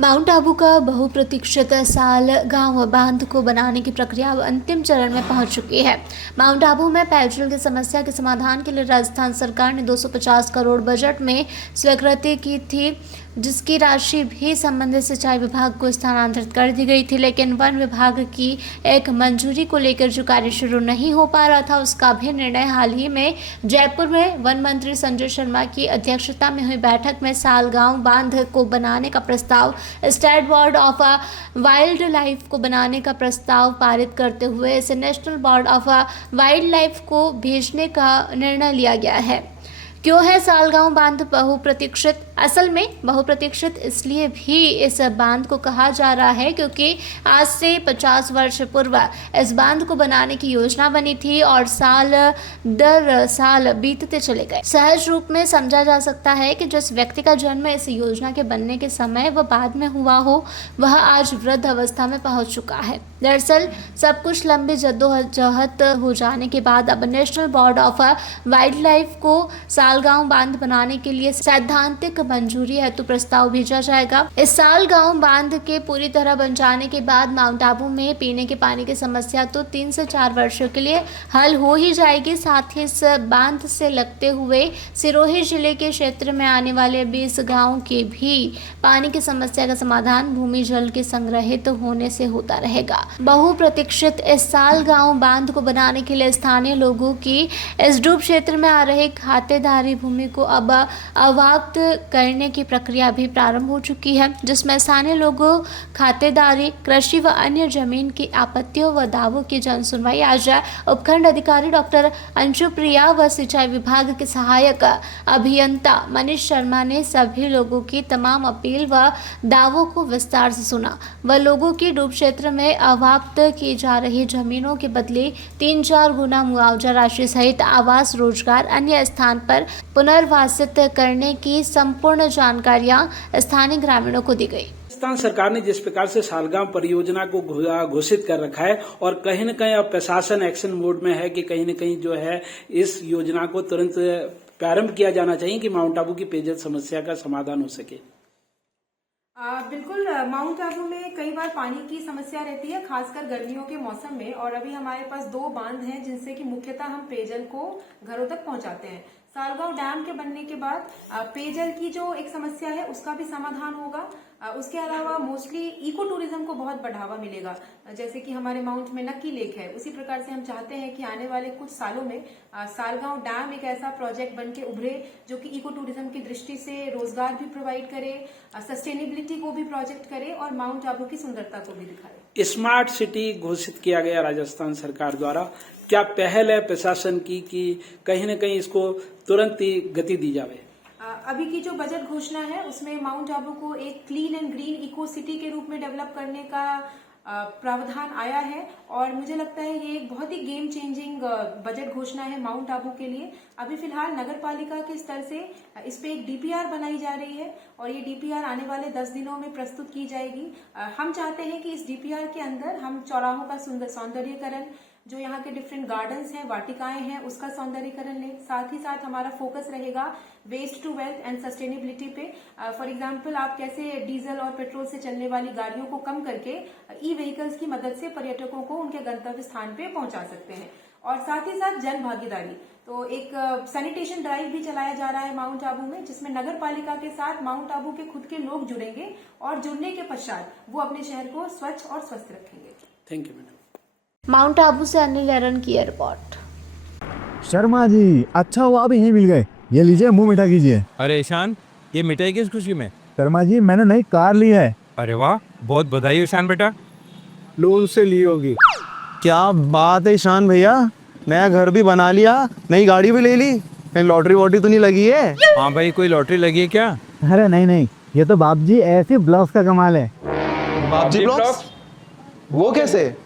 Mount Abu का बहुप्रतीक्षित सालगांव बांध को बनाने की प्रक्रिया अब अंतिम चरण में पहुंच चुकी है। माउंट आबू में पेयजल की समस्या के समाधान के लिए राजस्थान सरकार ने 250 करोड़ बजट में स्वीकृति की थी, जिसकी राशि भी संबंधित सिंचाई विभाग को स्थानांतरित कर दी गई थी। लेकिन वन विभाग की एक मंजूरी को लेकर जो कार्य शुरू नहीं हो पा रहा था, उसका भी निर्णय हाल ही में जयपुर में वन मंत्री संजय शर्मा की अध्यक्षता में हुई बैठक में सालगांव बांध को बनाने का प्रस्ताव, state board of wild life को बनाने का प्रस्ताव पारित करते हुए इसे national board of wild life को भेजने का निर्णय लिया गया है। क्यों है सालगांव बांध बहुप्रतीक्षित? असल में बहुप्रतीक्षित इसलिए भी इस बांध को कहा जा रहा है क्योंकि आज से 50 वर्ष पूर्व इस बांध को बनाने की योजना बनी थी और साल दर साल बीतते चले गए। सहज रूप में समझा जा सकता है कि जिस व्यक्ति का जन्म इस योजना के बनने के समय व बाद में हुआ हो, वह आज वृद्ध अवस्था में पहुंच चुका है। दरअसल सब कुछ लंबी जद्दोजहद हो जाने के बाद अब national board of wild life को सालगांव बांध बनाने के लिए सैद्धांतिक मंजूरी हेतु प्रस्ताव भेजा जाएगा। इस सालगांव बांध के पूरी तरह बन जाने के बाद माउंट आबू में पीने के पानी की समस्या तो 3 से 4 वर्षों के लिए हल हो ही जाएगी। साथ ही इस बांध से लगते हुए सिरोही जिले के क्षेत्र में आने वाले 20 गाँव के भी पानी की समस्या का समाधान भूमि जल के संग्रहित होने से होता रहेगा। बहुप्रतीक्षित इस सालगांव बांध को बनाने के लिए स्थानीय लोगों की इस डूब क्षेत्र में आ रहे खातेदारी भूमि को अब अवक्त करने की प्रक्रिया भी प्रारंभ हो चुकी है, जिसमें स्थानीय लोगों खातेदारी, कृषि व अन्य जमीन की आपत्तियों व दावों की जन सुनवाई आज उपखंड अधिकारी डॉक्टर अंशु प्रिया व सिंचाई विभाग के सहायक अभियंता मनीष शर्मा ने सभी लोगों की तमाम अपील व दावों को विस्तार से सुना व लोगों की डूब क्षेत्र में अवक्त की जा रही जमीनों के बदले 3-4 गुना मुआवजा राशि सहित आवास, रोजगार, अन्य स्थान पर पुनर्वासित करने की संपूर्ण जानकारियां स्थानीय ग्रामीणों को दी गई। राजस्थान सरकार ने जिस प्रकार से सालगांव परियोजना को घोषित कर रखा है और कहीं न कहीं अब प्रशासन एक्शन मोड में है कि कहीं न कहीं जो है इस योजना को तुरंत प्रारंभ किया जाना चाहिए कि माउंट आबू की पेयजल समस्या का समाधान हो सके। बिल्कुल, माउंट आबू में कई बार पानी की समस्या रहती है, खासकर गर्मियों के मौसम में। और अभी हमारे पास 2 बांध हैं जिनसे कि मुख्यतः हम पेयजल को घरों तक पहुंचाते हैं। सालगांव डैम के बनने के बाद पेयजल की जो एक समस्या है उसका भी समाधान होगा। उसके अलावा मोस्टली इको टूरिज्म को बहुत बढ़ावा मिलेगा। जैसे कि हमारे माउंट में नक्की लेक है, उसी प्रकार से हम चाहते हैं कि आने वाले कुछ सालों में सालगांव डैम एक ऐसा प्रोजेक्ट बन के उभरे जो कि इको टूरिज्म की दृष्टि से रोजगार भी प्रोवाइड करे, सस्टेनेबिलिटी को भी प्रोजेक्ट करे और माउंट आबू की सुंदरता को भी दिखाए। स्मार्ट सिटी घोषित किया गया राजस्थान सरकार द्वारा, क्या पहल है प्रशासन की कि कहीं न कहीं इसको तुरंत ही गति दी जाए? अभी की जो बजट घोषणा है उसमें माउंट आबू को एक clean and green eco city के रूप में डेवलप करने का प्रावधान आया है और मुझे लगता है ये एक बहुत ही गेम चेंजिंग बजट घोषणा है माउंट आबू के लिए। अभी फिलहाल नगर पालिका के स्तर से इस पे एक डीपीआर बनाई जा रही है और ये डीपीआर आने वाले 10 दिनों में प्रस्तुत की जाएगी। हम चाहते हैं कि इस डीपीआर के अंदर हम चौराहों का सौंदर्यीकरण, जो यहाँ के डिफरेंट गार्डन्स हैं, वाटिकाएं हैं, उसका सौंदर्यीकरण लें। साथ ही साथ हमारा फोकस रहेगा waste to wealth and sustainability पे। फॉर एग्जांपल, आप कैसे डीजल और पेट्रोल से चलने वाली गाड़ियों को कम करके ई व्हीकल्स की मदद से पर्यटकों को उनके गंतव्य स्थान पे पहुंचा सकते हैं। और साथ ही साथ जन भागीदारी, तो एक सैनिटेशन ड्राइव भी चलाया जा रहा है माउंट आबू में, जिसमें नगर पालिका के साथ माउंट आबू के खुद के लोग जुड़ेंगे और जुड़ने के पश्चात वो अपने शहर को स्वच्छ और स्वस्थ रखेंगे। Thank you madam. Mount Abu से अनिल एरन की रिपोर्ट। शर्मा जी, अच्छा हुआ अभी यहीं मिल गए। ये लीजिए, मुंह मीठा कीजिए। अरे ईशान, ये मिठाई किस खुशी में? शर्मा जी, मैंने नई कार ली है। अरे वाह, बहुत बधाई ईशान बेटा। लोन से ली होगी। क्या बात है ईशान भैया, नया घर भी बना लिया, नई गाड़ी भी ले ली, कहीं लॉटरी वॉटरी तो नहीं लगी है? हाँ भाई, कोई लॉटरी लगी है क्या? अरे नहीं, ये तो बाप जी ऐसे ब्लॉक्स का कमाल है। बाप जी ब्लॉक्स? वो कैसे?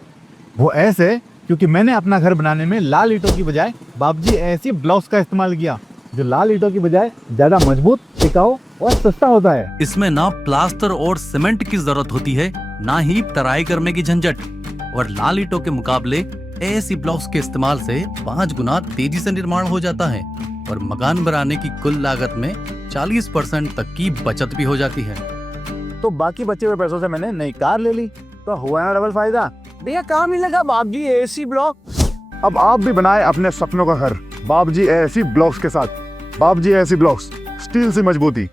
वो ऐसे क्योंकि मैंने अपना घर बनाने में लाल ईंटों की बजाय बाप जी ऐसी ब्लॉक्स का इस्तेमाल किया, जो लाल ईंटों की बजाय ज्यादा मजबूत, टिकाऊ और सस्ता होता है। इसमें ना प्लास्टर और सीमेंट की जरूरत होती है, ना ही तराई करने की झंझट, और लाल ईंटों के मुकाबले ऐसी ब्लॉक्स के इस्तेमाल से 5 गुना तेजी से निर्माण हो जाता है और मकान बनाने की कुल लागत में 40% तक की बचत भी हो जाती है। तो बाकी बचे हुए पैसों से मैंने नई कार ले ली, तो हुआ ना डबल फायदा। भैया कहाँ मिलेगा बाबजी एसी ब्लॉक? अब आप भी बनाए अपने सपनों का घर बाबजी एसी ब्लॉक्स के साथ। बाबजी एसी ब्लॉक्स, स्टील से मजबूती।